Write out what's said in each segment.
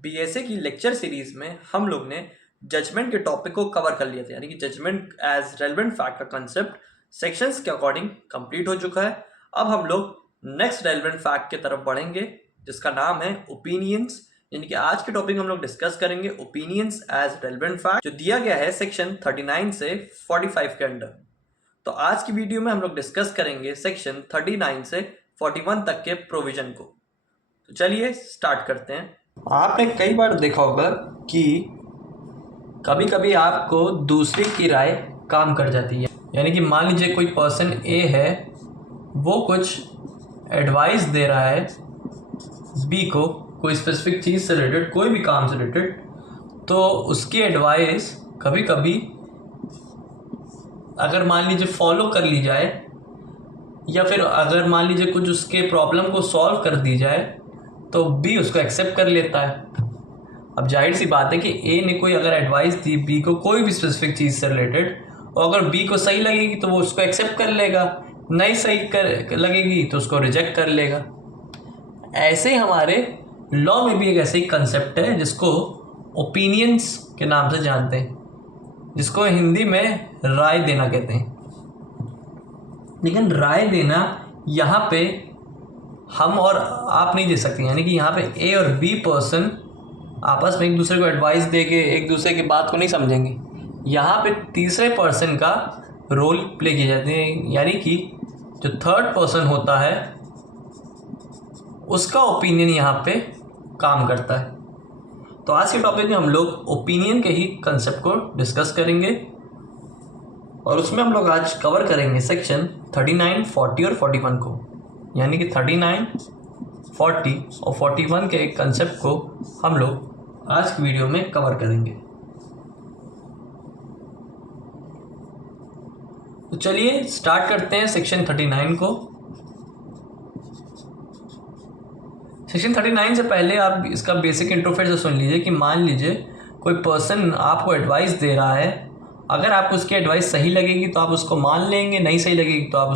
BSA की lecture series में हम लोग ने जजमेंट के टॉपिक को कवर कर लिया था, यानी कि जजमेंट एज रेलेवेंट फैक्ट का कंसेप्ट सेक्शंस के अकॉर्डिंग कंप्लीट हो चुका है। अब हम लोग नेक्स्ट रेलेवेंट फैक्ट की तरफ बढ़ेंगे जिसका नाम है ओपिनियंस, यानी कि आज के टॉपिक हम लोग डिस्कस करेंगे ओपिनियंस एज रेलेवेंट फैक्ट, जो दिया गया है सेक्शन 39 से 45 के अंडर। तो आज की वीडियो में हम लोग डिस्कस करेंगे सेक्शन 39 से 41 तक के प्रोविजन को। तो चलिए स्टार्ट करते हैं। आपने कई बार देखा होगा कि कभी कभी आपको दूसरे की राय काम कर जाती है, यानी कि मान लीजिए कोई पर्सन ए है, वो कुछ एडवाइस दे रहा है बी को कोई स्पेसिफिक चीज़ से रिलेटेड, कोई भी काम से रिलेटेड, तो उसकी एडवाइस कभी कभी अगर मान लीजिए फॉलो कर ली जाए या फिर अगर मान लीजिए कुछ उसके प्रॉब्लम को सॉल्व कर दी जाए तो बी उसको एक्सेप्ट कर लेता है। अब जाहिर सी बात है कि ए ने कोई अगर एडवाइस दी बी को कोई भी स्पेसिफिक चीज़ से रिलेटेड, और अगर बी को सही लगेगी तो वो उसको एक्सेप्ट कर लेगा, नहीं सही कर लगेगी तो उसको रिजेक्ट कर लेगा। ऐसे ही हमारे लॉ में भी एक ऐसे ही कंसेप्ट है जिसको ओपिनियंस के नाम से जानते हैं, जिसको हिंदी में राय देना कहते हैं। लेकिन राय देना यहाँ पे हम और आप नहीं दे सकते, यानी कि यहाँ पे ए और बी पर्सन आपस में एक दूसरे को एडवाइस दे के एक दूसरे की बात को नहीं समझेंगे। यहाँ पे तीसरे पर्सन का रोल प्ले किए जाते हैं, यानी कि जो थर्ड पर्सन होता है उसका ओपिनियन यहाँ पे काम करता है। तो आज के टॉपिक में हम लोग ओपिनियन के ही कंसेप्ट को डिस्कस करेंगे और उसमें हम लोग आज कवर करेंगे सेक्शन 39, 40 और 41 को, यानी कि 39, 40 और 41 के कंसेप्ट को हम लोग आज की वीडियो में कवर करेंगे। तो चलिए स्टार्ट करते हैं सेक्शन 39 को। सेक्शन 39 से पहले आप इसका बेसिक इंट्रो फिर से सुन लीजिए कि मान लीजिए कोई पर्सन आपको एडवाइस दे रहा है, अगर आपको उसकी एडवाइस सही लगेगी तो आप उसको मान लेंगे, नहीं सही लगेगी तो आप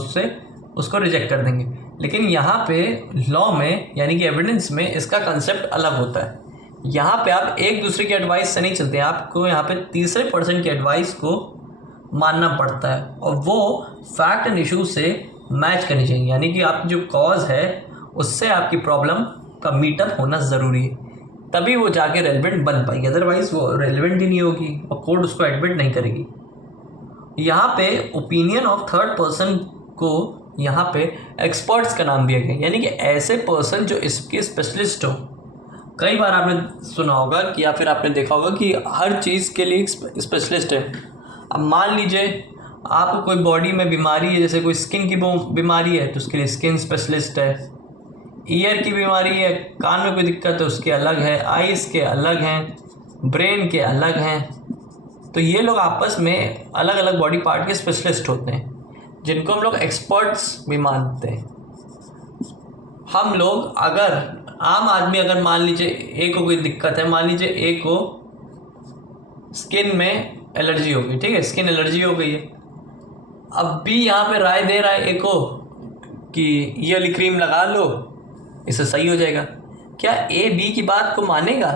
उसको रिजेक्ट कर देंगे। लेकिन यहाँ पे लॉ में यानी कि एविडेंस में इसका कंसेप्ट अलग होता है। यहाँ पे आप एक दूसरे की एडवाइस से नहीं चलते, आपको यहाँ पे तीसरे पर्सन की एडवाइस को मानना पड़ता है और वो फैक्ट एंड इशू से मैच करनी चाहिए, यानी कि आप जो कॉज है उससे आपकी प्रॉब्लम का मीटअप होना ज़रूरी है, तभी वो जाके रेलेवेंट बन पाएगी, अदरवाइज वो रेलेवेंट ही नहीं होगी और कोर्ट उसको एडमिट नहीं करेगी। यहाँ पे ओपिनियन ऑफ थर्ड पर्सन को यहाँ पे एक्सपर्ट्स का नाम दिया गया, यानी कि ऐसे पर्सन जो इसके स्पेशलिस्ट हो। कई बार आपने सुना होगा कि या फिर आपने देखा होगा कि हर चीज़ के लिए स्पेशलिस्ट है। अब मान लीजिए आपको कोई बॉडी में बीमारी है, जैसे कोई स्किन की बीमारी है तो उसके लिए स्किन स्पेशलिस्ट है, ईयर की बीमारी है, कान में कोई दिक्कत है उसके अलग है, आइज़ के अलग हैं, ब्रेन के अलग हैं। तो ये लोग आपस में अलग अलग बॉडी पार्ट के स्पेशलिस्ट होते हैं, जिनको हम लोग एक्सपर्ट्स भी मानते हैं। हम लोग अगर आम आदमी अगर मान लीजिए ए को कोई दिक्कत है, मान लीजिए ए को स्किन में एलर्जी हो गई, ठीक है, स्किन एलर्जी हो गई है। अब बी यहाँ पे राय दे रहा है ए को कि ये वाली क्रीम लगा लो, इससे सही हो जाएगा। क्या ए बी की बात को मानेगा?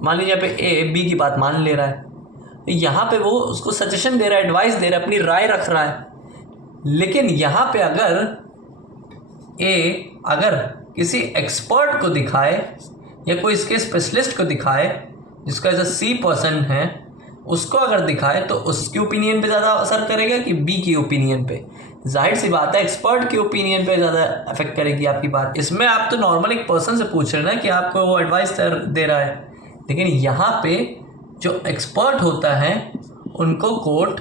मान लीजिए यहाँ पे ए बी की बात मान ले रहा है, यहाँ पे वो उसको सजेशन दे रहा है, एडवाइस दे रहा है, अपनी राय रख रहा है। लेकिन यहाँ पे अगर किसी एक्सपर्ट को दिखाए या कोई इसके स्पेशलिस्ट को दिखाए जिसका एज सी पर्सन है, उसको अगर दिखाए तो उसकी ओपिनियन पे ज़्यादा असर करेगा कि बी की ओपिनियन पे? जाहिर सी बात है एक्सपर्ट की ओपिनियन पे ज़्यादा अफेक्ट करेगी आपकी बात। इसमें आप तो नॉर्मल एक पर्सन से पूछ रहे हैं ना कि आपको वो एडवाइस दे रहा है, लेकिन यहाँ पे जो एक्सपर्ट होता है उनको कोर्ट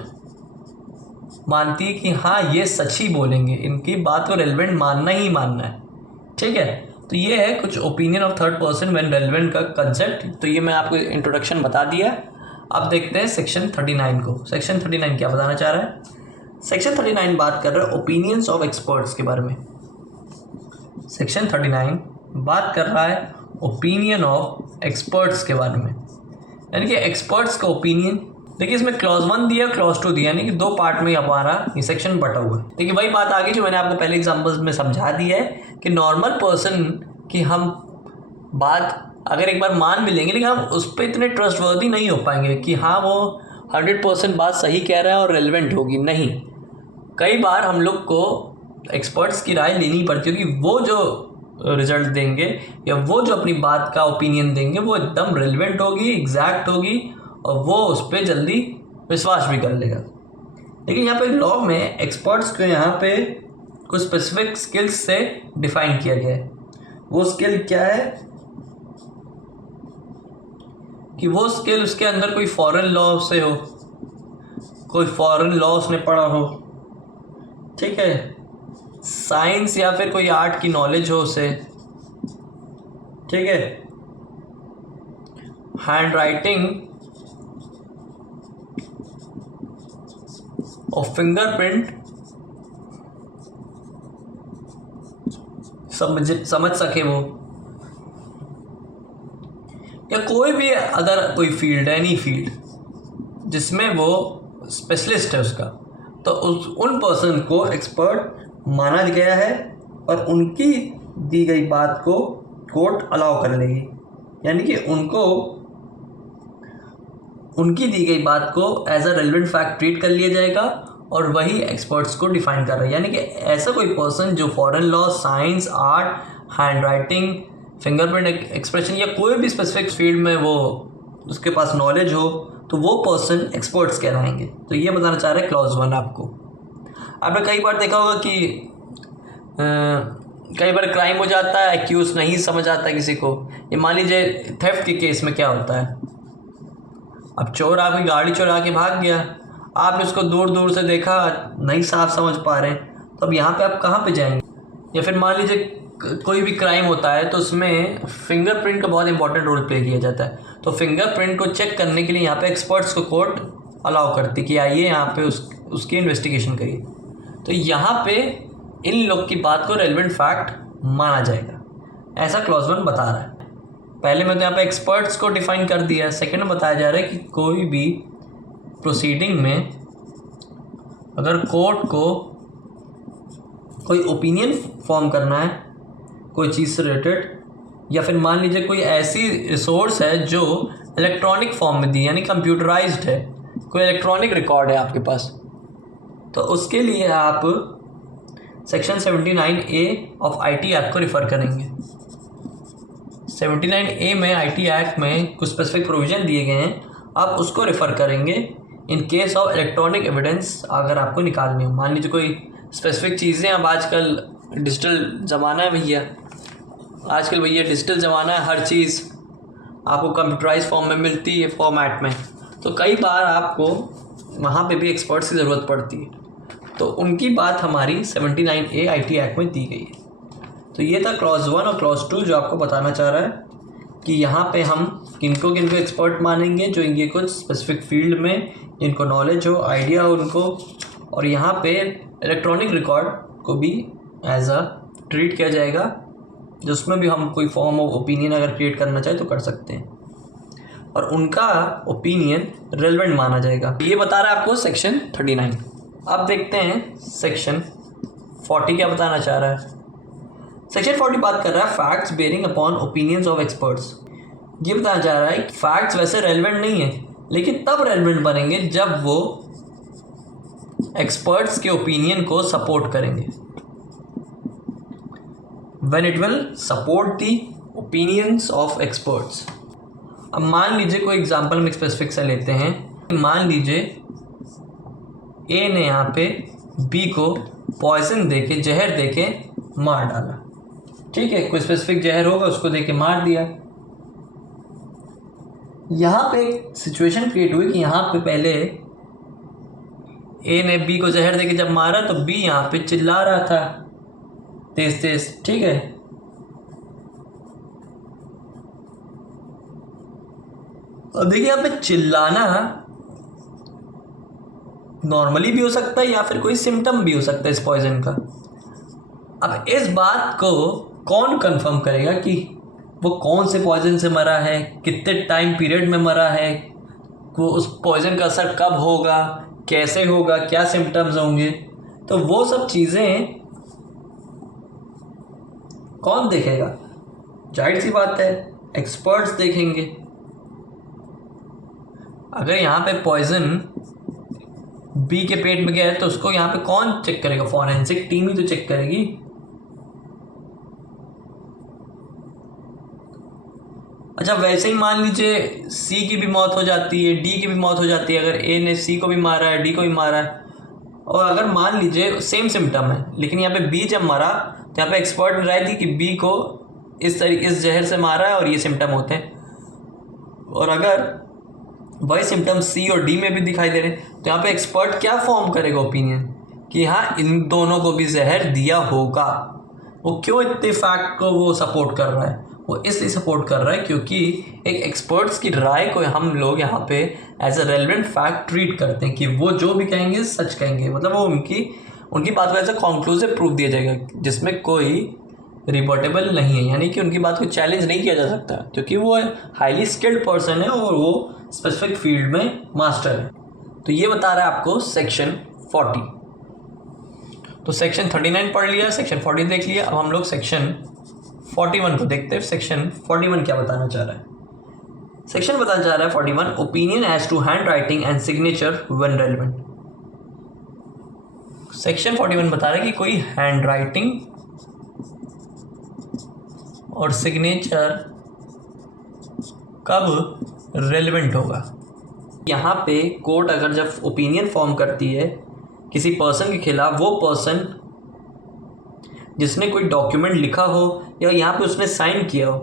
मानती है कि हाँ ये सच ही बोलेंगे, इनकी बात को रेलेवेंट मानना ही मानना है, ठीक है। तो ये है कुछ opinion of third person when relevant का कंसेप्ट। तो ये मैं आपको इंट्रोडक्शन बता दिया। अब देखते हैं सेक्शन 39 को। सेक्शन 39 क्या बताना चाह रहा है? सेक्शन 39 बात कर रहा है ओपिनियंस ऑफ एक्सपर्ट्स के बारे में। सेक्शन 39 बात कर रहा है ओपिनियन ऑफ एक्सपर्ट्स के बारे में, यानी कि एक्सपर्ट्स का ओपिनियन। देखिए इसमें क्लॉज 1 दिया, क्लॉज 2 दिया, यानी कि दो पार्ट में हमारा ये सेक्शन बटा हुआ है। देखिए वही बात आ गई जो मैंने आपको पहले एग्जांपल्स में समझा दी है कि नॉर्मल पर्सन की हम बात अगर एक बार मान भी लेंगे लेकिन हम उस पर इतने ट्रस्टवर्दी नहीं हो पाएंगे कि हाँ वो 100% बात सही कह रहा है और रेलिवेंट होगी। नहीं, कई बार हम लोग को एक्सपर्ट्स की राय लेनी पड़ती है कि वो जो रिजल्ट देंगे या वो जो अपनी बात का ओपिनियन देंगे वो एकदम रेलिवेंट होगी, एग्जैक्ट होगी और वो उस पर जल्दी विश्वास भी कर लेगा। लेकिन यहाँ पे लॉ में एक्सपर्ट्स को यहाँ पे कुछ स्पेसिफिक स्किल्स से डिफाइन किया गया है। वो स्किल क्या है कि वो स्किल उसके अंदर कोई फॉरेन लॉ से हो, कोई फॉरेन लॉ उसने पढ़ा हो, ठीक है, साइंस या फिर कोई आर्ट की नॉलेज हो उसे, ठीक है, हैंड राइटिंग और फिंगरप्रिंट समझ सके वो, या कोई भी अदर कोई फील्ड, एनी फील्ड जिसमें वो स्पेशलिस्ट है उसका, तो उन पर्सन को एक्सपर्ट माना गया है और उनकी दी गई बात को कोर्ट अलाउ कर लेगी। यानी कि उनको उनकी दी गई बात को as a relevant fact treat कर लिया जाएगा और वही एक्सपर्ट्स को डिफाइन कर रहा है। यानी कि ऐसा कोई पर्सन जो foreign law, science, art, hand writing, fingerprint expression या कोई भी स्पेसिफिक फील्ड में वो उसके पास नॉलेज हो, तो वो पर्सन एक्सपर्ट्स कहलाएंगे। तो ये बताना चाह रहे हैं क्लॉज 1 आपको। आपने कई बार देखा होगा कि कई बार क्राइम हो जाता है, एक्यूज नहीं समझ आता किसी को। ये मान लीजिए थेफ्ट के केस में क्या होता है, अब चोर आपकी गाड़ी चुरा के भाग गया, आपने उसको दूर दूर से देखा, नहीं साफ समझ पा रहे, तो अब यहाँ पे आप कहाँ पे जाएंगे। या फिर मान लीजिए कोई भी क्राइम होता है तो उसमें फिंगरप्रिंट का बहुत इंपॉर्टेंट रोल प्ले किया जाता है। तो फिंगरप्रिंट को चेक करने के लिए यहाँ पे एक्सपर्ट्स को कोर्ट अलाउ करती कि आइए यहाँ पे उसकी इन्वेस्टिगेशन करिए। तो यहाँ पे इन लोग की बात को रेलिवेंट फैक्ट माना जाएगा, ऐसा क्लॉज 1 बता रहा है। पहले में तो यहाँ पे एक्सपर्ट्स को डिफाइन कर दिया, सेकेंड में बताया जा रहा है कि कोई भी प्रोसीडिंग में अगर कोर्ट को कोई ओपिनियन फॉर्म करना है कोई चीज़ से रिलेटेड, या फिर मान लीजिए कोई ऐसी रिसोर्स है जो इलेक्ट्रॉनिक फॉर्म में दी, यानी कंप्यूटराइज्ड है, कोई इलेक्ट्रॉनिक रिकॉर्ड है आपके पास, तो उसके लिए आप section 79A of IT act को रिफ़र करेंगे। 79A में आईटी एक्ट में कुछ स्पेसिफिक प्रोविज़न दिए गए हैं, आप उसको रेफ़र करेंगे in case of electronic evidence अगर आपको निकालनी हो। मान लीजिए कोई स्पेसिफिक चीज़ें, अब आजकल डिजिटल ज़माना है भैया, आजकल भैया डिजिटल ज़माना है, हर चीज़ आपको कंप्यूटराइज फॉर्म में मिलती है, फॉर्मेट में, तो कई बार आपको वहाँ पे भी एक्सपर्ट्स की ज़रूरत पड़ती है, तो उनकी बात हमारी 79A आईटी एक्ट में दी गई है। तो ये था क्लॉज 1 और क्लॉज 2 जो आपको बताना चाह रहा है कि यहाँ पे हम किनको एक्सपर्ट मानेंगे, जो ये कुछ स्पेसिफिक फील्ड में जिनको नॉलेज हो, आइडिया हो उनको, और यहाँ पे इलेक्ट्रॉनिक रिकॉर्ड को भी एज अ ट्रीट किया जाएगा, जिसमें भी हम कोई फॉर्म ऑफ ओपिनियन अगर क्रिएट करना चाहे तो कर सकते हैं, और उनका ओपिनियन रेलेवेंट माना जाएगा। ये बता रहा है आपको सेक्शन 39। अब देखते हैं सेक्शन 40 क्या बताना चाह रहा है। सेक्शन 40 बात कर रहा है facts bearing upon opinions of experts. ये बताना चाह रहा है कि फैक्ट्स वैसे रेलेवेंट नहीं है, लेकिन तब रेलेवेंट बनेंगे जब वो एक्सपर्ट्स के ओपिनियन को सपोर्ट करेंगे। When it will support the opinions of experts। अब मान लीजिए कोई एग्जांपल में स्पेसिफिक से लेते हैं, मान लीजिए ए ने यहाँ पे बी को पॉइजन देके, जहर देके मार डाला, ठीक है, कोई स्पेसिफिक जहर होगा उसको देके मार दिया। यहाँ पे एक सिचुएशन क्रिएट हुई कि यहाँ पे पहले ए ने बी को जहर देके जब मारा तो बी यहाँ पे चिल्ला रहा था तेज तेज, ठीक है, और देखिए यहाँ पे चिल्लाना नॉर्मली भी हो सकता है या फिर कोई सिम्टम भी हो सकता है इस पॉइजन का। अब इस बात को कौन कंफर्म करेगा कि वो कौन से पॉइजन से मरा है, कितने टाइम पीरियड में मरा है, वो उस पॉइजन का असर कब होगा, कैसे होगा, क्या सिम्टम्स होंगे, तो वो सब चीज़ें कौन देखेगा। जाहिर सी बात है एक्सपर्ट्स देखेंगे। अगर यहाँ पे पॉइजन बी के पेट में गया है तो उसको यहाँ पे कौन चेक करेगा? फॉरेंसिक टीम ही तो चेक करेगी। अच्छा, वैसे ही मान लीजिए सी की भी मौत हो जाती है, डी की भी मौत हो जाती है, अगर ए ने सी को भी मारा है, डी को भी मारा है, और अगर मान लीजिए सेम सिम्टम है लेकिन यहाँ पे बी जब मारा तो यहाँ पे एक्सपर्ट ने राय दी कि बी को इस जहर से मारा है और ये सिम्टम होते हैं, और अगर वही सिम्टम सी और डी में भी दिखाई दे रहे हैं तो यहाँ पे एक्सपर्ट क्या फॉर्म करेगा ओपिनियन कि हाँ इन दोनों को भी जहर दिया होगा। वो क्यों इतने फैक्ट को वो सपोर्ट कर रहा है? वो इसलिए सपोर्ट कर रहा है क्योंकि एक एक्सपर्ट्स की राय को हम लोग यहाँ पे as a relevant fact treat करते हैं कि वो जो भी कहेंगे सच कहेंगे, मतलब वो उनकी बात को एज अ कॉन्क्लूसिव प्रूफ दिया जाएगा जिसमें कोई रिपोर्टेबल नहीं है, यानी कि उनकी बात को चैलेंज नहीं किया जा सकता क्योंकि वो हाईली स्किल्ड पर्सन है और वो स्पेसिफिक फील्ड में मास्टर है। तो ये बता रहा है आपको सेक्शन 40। तो सेक्शन 39 पढ़ लिया, सेक्शन 40 देख लिया, अब हम लोग सेक्शन 41 को देखते हैं। सेक्शन 41 क्या बताना चाह रहा है? सेक्शन बताना चाह रहा है 41, opinion as to hand writing and signature when relevant. Section 41 बता रहा है कि कोई हैंड राइटिंग और सिग्नेचर कब रेलेवेंट होगा। यहाँ पे कोर्ट अगर जब ओपिनियन फॉर्म करती है किसी पर्सन के खिलाफ, वो पर्सन जिसने कोई डॉक्यूमेंट लिखा हो या यहाँ पे उसने साइन किया हो,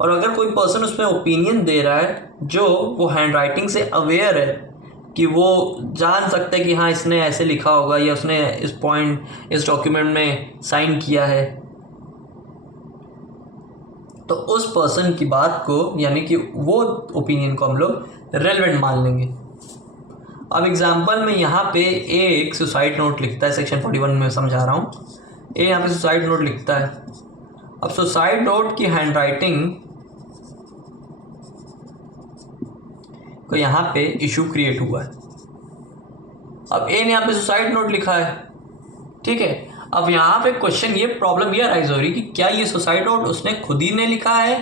और अगर कोई पर्सन उसमें ओपिनियन दे रहा है जो वो हैंड राइटिंग से अवेयर है कि वो जान सकता है कि हाँ इसने ऐसे लिखा होगा या उसने इस डॉक्यूमेंट में साइन किया है, तो उस पर्सन की बात को यानी कि वो ओपिनियन को हम लोग रेलेवेंट मान लेंगे। अब एग्जांपल में यहाँ पे ए एक सुसाइड नोट लिखता है, सेक्शन 41 में समझा रहा हूँ। ए यहाँ पे सुसाइड नोट लिखता है। अब सुसाइड नोट की हैंड राइटिंग को यहाँ पे इशू क्रिएट हुआ है। अब ए ने यहाँ पे सुसाइड नोट लिखा है, ठीक है। अब यहाँ पे क्वेश्चन ये प्रॉब्लम ये राइज हो रही कि क्या ये सुसाइड नोट उसने खुद ही ने लिखा है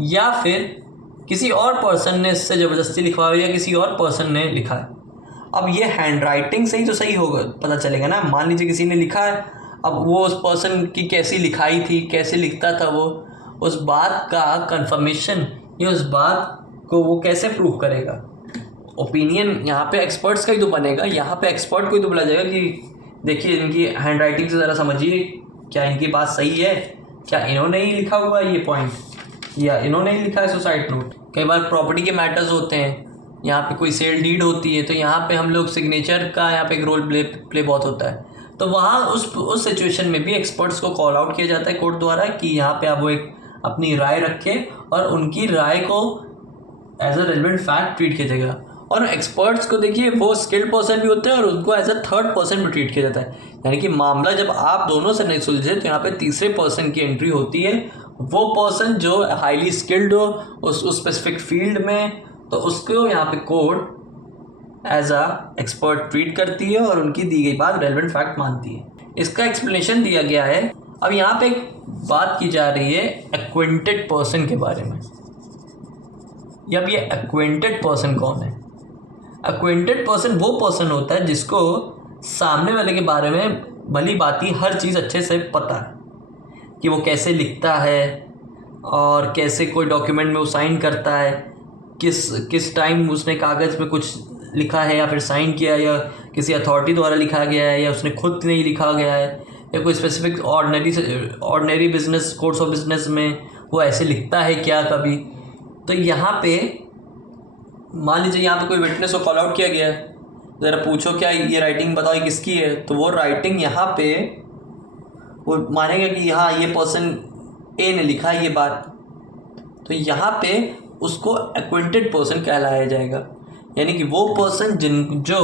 या फिर किसी और पर्सन ने इससे ज़बरदस्ती लिखवाया या किसी और पर्सन ने लिखा है। अब ये हैंड राइटिंग से ही तो सही होगा, पता चलेगा ना। मान लीजिए किसी ने लिखा है, अब वो उस पर्सन की कैसी लिखाई थी, कैसे लिखता था वो, उस बात का कंफर्मेशन या उस बात को वो कैसे प्रूव करेगा। ओपिनियन यहाँ पे एक्सपर्ट्स का ही तो बनेगा, यहाँ पे एक्सपर्ट को ही तो बोला जाएगा कि देखिए इनकी हैंड राइटिंग से ज़रा समझिए क्या इनकी बात सही है, क्या इन्होंने ही लिखा हुआ है ये पॉइंट या इन्होंने ही लिखा है सुसाइड नोट। कई बार प्रॉपर्टी के मैटर्स होते हैं, यहाँ पे कोई सेल डीड होती है तो यहाँ पे हम लोग सिग्नेचर का यहाँ पे एक रोल प्ले बहुत होता है। तो वहाँ उस सिचुएशन में भी एक्सपर्ट्स को कॉल आउट किया जाता है कोर्ट द्वारा कि यहाँ पे आप वो एक अपनी राय रखें और उनकी राय को as a relevant fact treat किया जाएगा। और एक्सपर्ट्स को देखिए वो स्किल्ड पर्सन भी होते हैं और उनको एज अ थर्ड पर्सन भी ट्रीट किया जाता है, यानी कि मामला जब आप दोनों से नहीं सुलझे तो यहाँ पे तीसरे पर्सन की एंट्री होती है। वो पर्सन जो हाईली स्किल्ड हो उस स्पेसिफिक फील्ड में, तो उसको यहाँ पे court as a expert treat करती है और उनकी दी गई बात रेलेवेंट फैक्ट मानती है। इसका एक्सप्लेनेशन दिया गया है। अब यहाँ पे एक बात की जा रही है एक्वेंटेड पर्सन के बारे में। अब ये एक्वेंटेड पर्सन कौन है? एक्वेंटेड पर्सन वो पर्सन होता है जिसको सामने वाले के बारे में भली बाती हर चीज़ अच्छे से पता है कि वो कैसे लिखता है और कैसे कोई डॉक्यूमेंट में वो साइन करता है, किस टाइम उसने कागज़ पे कुछ लिखा है या फिर साइन किया या किसी अथॉरिटी द्वारा लिखा गया है या उसने खुद नहीं लिखा गया है या कोई specific ordinary business course of business में वो ऐसे लिखता है क्या कभी। तो यहाँ पे मान लीजिए यहाँ पे कोई विटनेस को कॉल आउट किया गया है, ज़रा पूछो क्या ये राइटिंग बताओ ये किसकी है, तो वो राइटिंग यहाँ पे वो मानेगा कि हाँ ये पर्सन ए ने लिखा है ये बात, तो यहाँ पे उसको एक्वेंटेड पर्सन कहलाया जाएगा। यानी कि वो पर्सन जो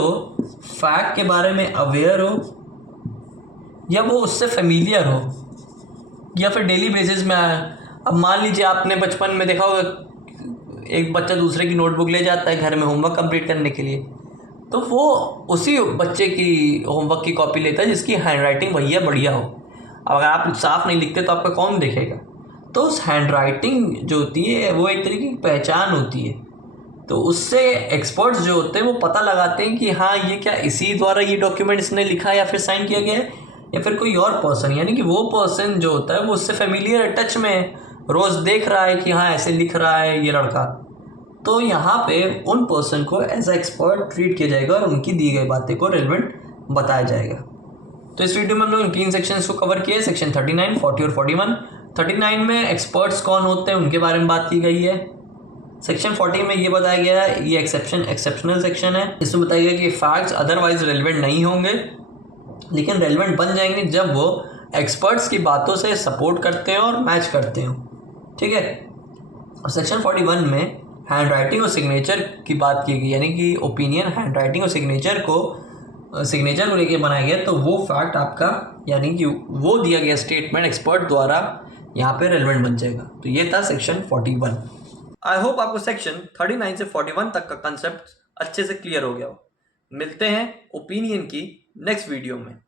फैक्ट के बारे में अवेयर हो या वो उससे फेमिलियर हो या फिर डेली बेसिस में आया। अब मान लीजिए आपने बचपन में देखा होगा एक बच्चा दूसरे की नोटबुक ले जाता है घर में होमवर्क कंप्लीट करने के लिए, तो वो उसी बच्चे की होमवर्क की कॉपी लेता है जिसकी हैंड राइटिंग भैया बढ़िया हो। अब अगर आप साफ नहीं लिखते तो आपका कौन देखेगा? तो उस हैंड राइटिंग जो होती है वो एक तरीके की पहचान होती है। तो उससे एक्सपर्ट्स जो होते हैं वो पता लगाते हैं कि हाँ ये क्या इसी द्वारा ये डॉक्यूमेंट इसने लिखा या फिर साइन किया गया है, या फिर कोई और पर्सन, यानी कि वो पर्सन जो होता है वो उससे फेमिलियर टच में है, रोज़ देख रहा है कि हाँ ऐसे लिख रहा है ये लड़का। तो यहाँ पे उन पर्सन को एज अ एक्सपर्ट ट्रीट किया जाएगा और उनकी दी गई बातें को रेलेवेंट बताया जाएगा। तो इस वीडियो में हम लोग इन 3 सेक्शंस को कवर किए, सेक्शन 39, 40 और 41। 39 में एक्सपर्ट्स कौन होते हैं उनके बारे में बात की गई है। सेक्शन 40 में ये बताया गया है, ये एक्सेप्शनल सेक्शन है। इसमें बताया गया कि फैक्ट्स अदरवाइज रेलेवेंट नहीं होंगे लेकिन रेलेवेंट बन जाएंगे जब वो एक्सपर्ट्स की बातों से सपोर्ट करते हैं और मैच करते हो। ठीक है। और सेक्शन 41 में हैंड राइटिंग और सिग्नेचर की बात की गई, यानी कि ओपिनियन हैंड राइटिंग और सिग्नेचर को लेके बनाया गया। तो वो फैक्ट आपका, यानी कि वो दिया गया स्टेटमेंट एक्सपर्ट द्वारा यहाँ पे रेलेवेंट बन जाएगा। तो ये था सेक्शन 41। आई होप आपको सेक्शन 39 से 41 तक का कंसेप्ट अच्छे से क्लियर हो गया हो। मिलते हैं ओपिनियन की नेक्स्ट वीडियो में।